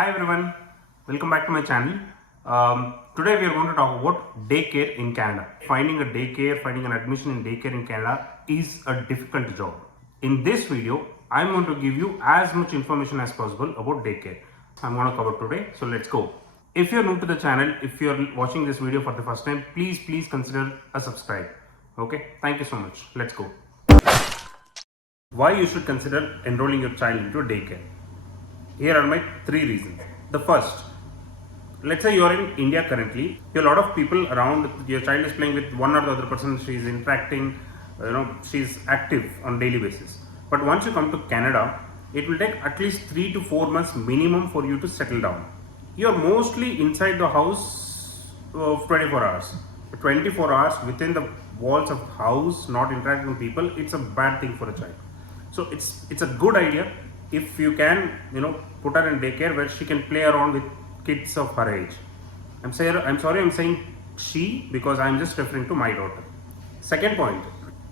Hi everyone, welcome back to my channel. Today we are going to talk about daycare in Canada. Finding a daycare, finding an admission in daycare in Canada is a difficult job. In this video, I'm going to give you as much information as possible about daycare. I'm going to cover today, so let's go. If you're new to the channel, if you're watching this video for the first time, please consider a subscribe. Okay, thank you so much. Let's go. Why you should consider enrolling your child into a daycare? Here are my 3 reasons. The first, let's say you are in India currently, a lot of people around, your child is playing with one or the other person, she is interacting, she's active on daily basis. But once you come to Canada, it will take at least 3 to 4 months minimum for you to settle down. You are mostly inside the house 24 hours. 24 hours within the walls of the house, not interacting with people, it's a bad thing for a child. So it's a good idea if you can, put her in daycare where she can play around with kids of her age. I'm sorry I'm saying she because I'm just referring to my daughter. Second point,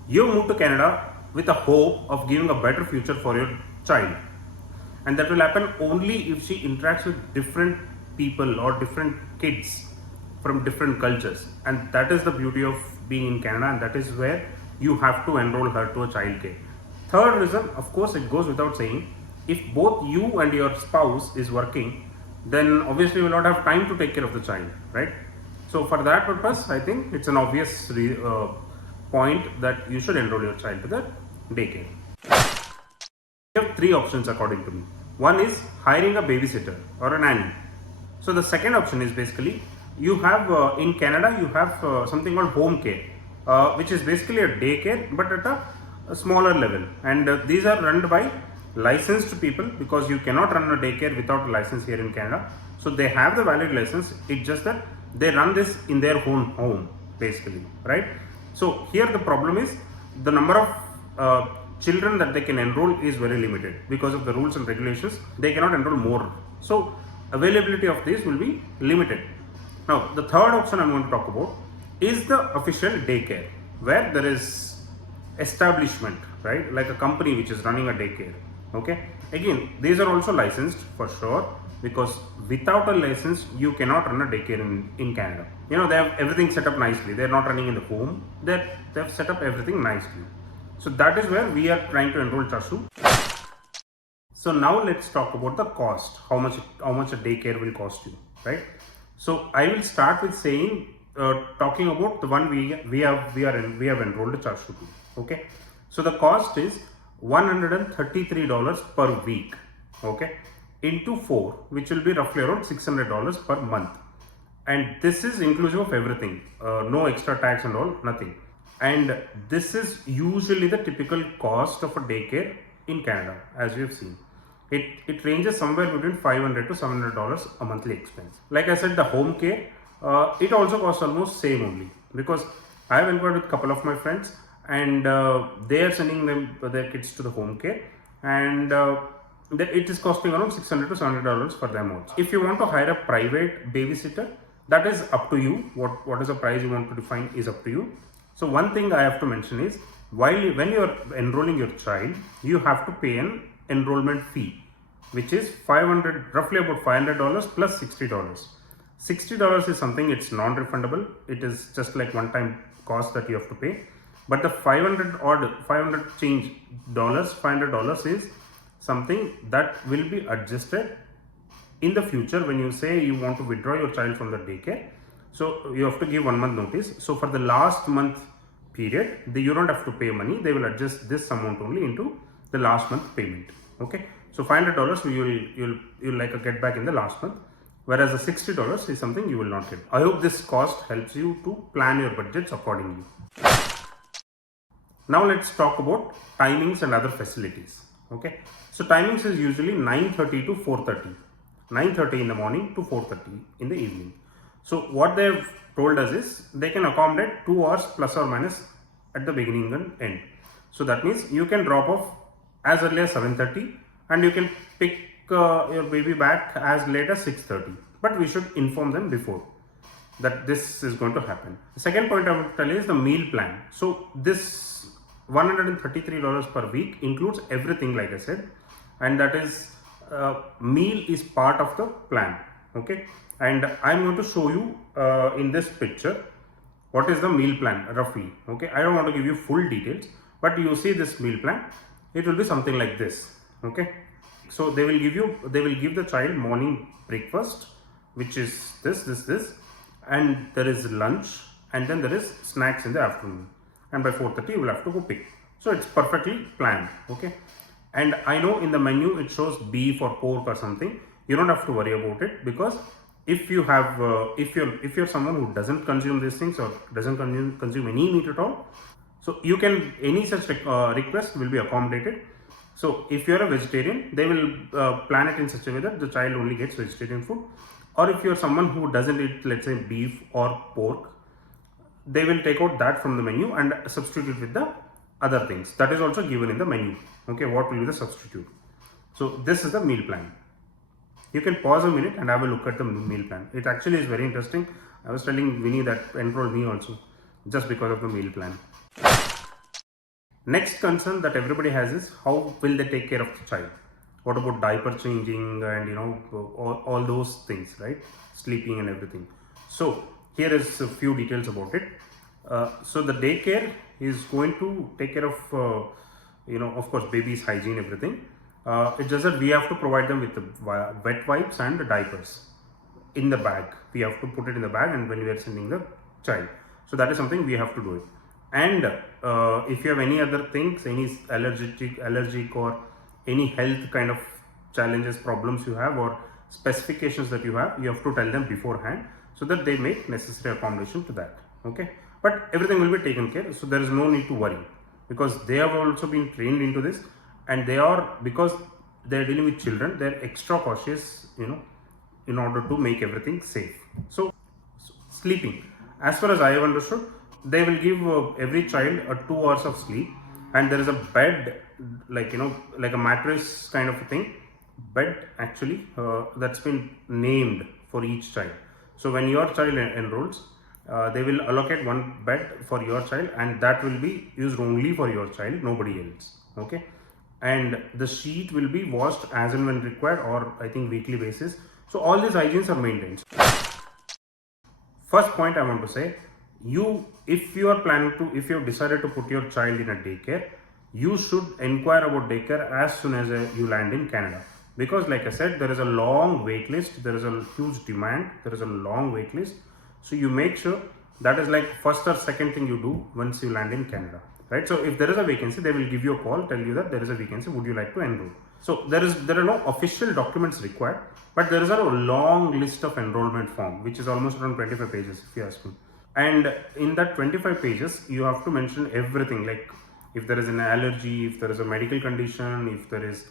you moved to Canada with the hope of giving a better future for your child, and that will happen only if she interacts with different people or different kids from different cultures, and that is the beauty of being in Canada, and that is where you have to enroll her to a child care. Third reason, of course, it goes without saying, if both you and your spouse is working, then obviously you will not have time to take care of the child, right? So for that purpose, I think it's an obvious point that you should enroll your child to the daycare. You have 3 options according to me. One is hiring a babysitter or a nanny. So the second option is basically you have in Canada you have something called home care, which is basically a daycare but at a smaller level, and these are run by licensed people because you cannot run a daycare without a license here in Canada. So they have the valid license, it's just that they run this in their own home basically, right? So here the problem is the number of children that they can enroll is very limited because of the rules and regulations. They cannot enroll more, so availability of this will be limited. Now the third option I'm going to talk about is the official daycare where there is establishment, right, like a company which is running a daycare. Okay, again these are also licensed for sure, because without a license you cannot run a daycare in Canada. They have everything set up nicely. They're not running in the home, they've set up everything nicely. So that is where we are trying to enroll Chashu. So now let's talk about the cost, how much a daycare will cost you, right? So I will start with saying talking about the one we have enrolled Chashu to. Okay, so the cost is $133 per week, okay, into 4, which will be roughly around $600 per month, and this is inclusive of everything, no extra tax and all, nothing. And this is usually the typical cost of a daycare in Canada. As you have seen, it ranges somewhere between $500 to $700 a monthly expense. Like I said, the home care, it also costs almost same only, because I have inquired with a couple of my friends, and they are sending their kids to the home care, and it is costing around $600 to $700 for them also. If you want to hire a private babysitter, that is up to you. What is the price you want to define is up to you. So one thing I have to mention is, when you are enrolling your child, you have to pay an enrollment fee, which is roughly about $500 plus $60. $60 is something, it's non-refundable. It is just like one-time cost that you have to pay. But the $500 is something that will be adjusted in the future when you say you want to withdraw your child from the daycare. So you have to give 1 month notice. So for the last month period, you don't have to pay money. They will adjust this amount only into the last month payment. Okay, so $500 you'll like get back in the last month, whereas the $60 is something you will not get. I hope this cost helps you to plan your budgets accordingly. Now let's talk about timings and other facilities. Okay, so timings is usually 9:30 to 4:30, 9:30 in the morning to 4:30 in the evening. So what they've told us is they can accommodate 2 hours plus or minus at the beginning and end. So that means you can drop off as early as 7:30 and you can pick your baby back as late as 6:30. But we should inform them before that this is going to happen. The second point I would tell you is the meal plan. So this $133 per week includes everything, like I said, and that is meal is part of the plan. Okay, and I'm going to show you in this picture what is the meal plan roughly. Okay, I don't want to give you full details, but you see this meal plan, it will be something like this. Okay, so they will give the child morning breakfast, which is this, and there is lunch, and then there is snacks in the afternoon, and by 4:30 you will have to go pick. So it's perfectly planned. Okay, and I know in the menu it shows beef or pork or something. You don't have to worry about it, because if you have if you're someone who doesn't consume these things or doesn't consume any meat at all, so you can, any such request will be accommodated. So if you're a vegetarian, they will plan it in such a way that the child only gets vegetarian food. Or if you're someone who doesn't eat, let's say, beef or pork, they will take out that from the menu and substitute it with the other things. That is also given in the menu. Okay, what will be the substitute? So this is the meal plan. You can pause a minute and have a look at the meal plan. It actually is very interesting. I was telling Vinny that enrolled me also just because of the meal plan. Next concern that everybody has is how will they take care of the child? What about diaper changing and all those things, right? Sleeping and everything. So here is a few details about it. So the daycare is going to take care of of course, baby's hygiene, everything. It's just that we have to provide them with the wet wipes and the diapers in the bag. We have to put it in the bag, and when we are sending the child, so that is something we have to do it. And if you have any other things, any allergic or any health kind of challenges, problems you have, or specifications that you have to tell them beforehand, so that they make necessary accommodation to that. Okay, but everything will be taken care, so there is no need to worry, because they have also been trained into this, and because they are dealing with children, they are extra cautious, in order to make everything safe. So sleeping, as far as I have understood, they will give every child 2 hours of sleep, and there is a bed, like a mattress kind of a thing, bed actually, that's been named for each child. So when your child enrolls, they will allocate one bed for your child, and that will be used only for your child, nobody else. Okay, and the sheet will be washed as and when required, or I think weekly basis. So all these hygienes are maintained. First point I want to say, if you have decided to put your child in a daycare, you should inquire about daycare as soon as you land in Canada, because like I said, there is a long wait list, there is a huge demand, there is a long wait list. So you make sure that is like first or second thing you do once you land in Canada, right? So if there is a vacancy, they will give you a call, tell you that there is a vacancy, would you like to enroll? So there are no official documents required, but there is a long list of enrollment form, which is almost around 25 pages if you ask me. And in that 25 pages, you have to mention everything, like if there is an allergy, if there is a medical condition, if there is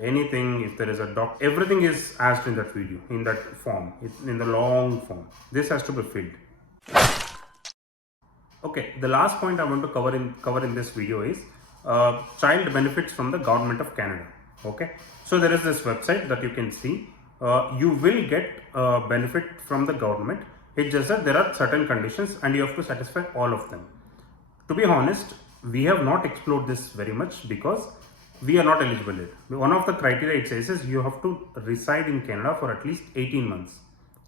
anything, if there is a everything is asked in that video, in that form, in the long form. This has to be filled. Okay, the last point I want to cover in this video is child benefits from the government of Canada. Okay, so there is this website that you can see. You will get benefit from the government. It's just that there are certain conditions and you have to satisfy all of them. To be honest, we have not explored this very much because we are not eligible yet. One of the criteria it says is you have to reside in Canada for at least 18 months.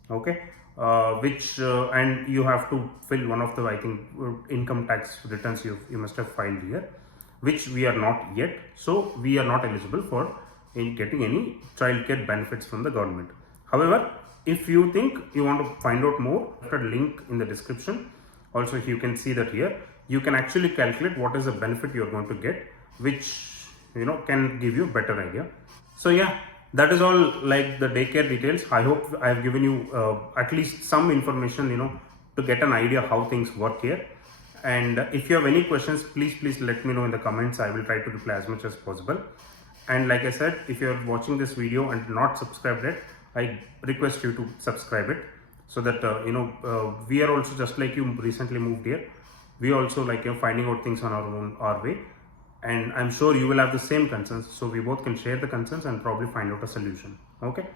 Okay, and you have to fill one of the, I think, income tax returns you must have filed here, which we are not yet. So we are not eligible for getting any childcare benefits from the government. However, if you think you want to find out more, a link in the description. Also, you can see that here you can actually calculate what is the benefit you are going to get, which can give you a better idea. So yeah, that is all, like the daycare details. I hope I have given you at least some information, to get an idea how things work here. And if you have any questions, please let me know in the comments. I will try to reply as much as possible. And like I said, if you are watching this video and not subscribed yet, I request you to subscribe it, so that we are also, just like you recently moved here, we also like finding out things on our way, and I'm sure you will have the same concerns, so we both can share the concerns and probably find out a solution. Okay,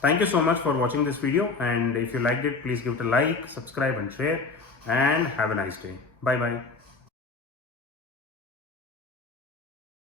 thank you so much for watching this video, and if you liked it, please give it a like, subscribe and share, and have a nice day. Bye bye.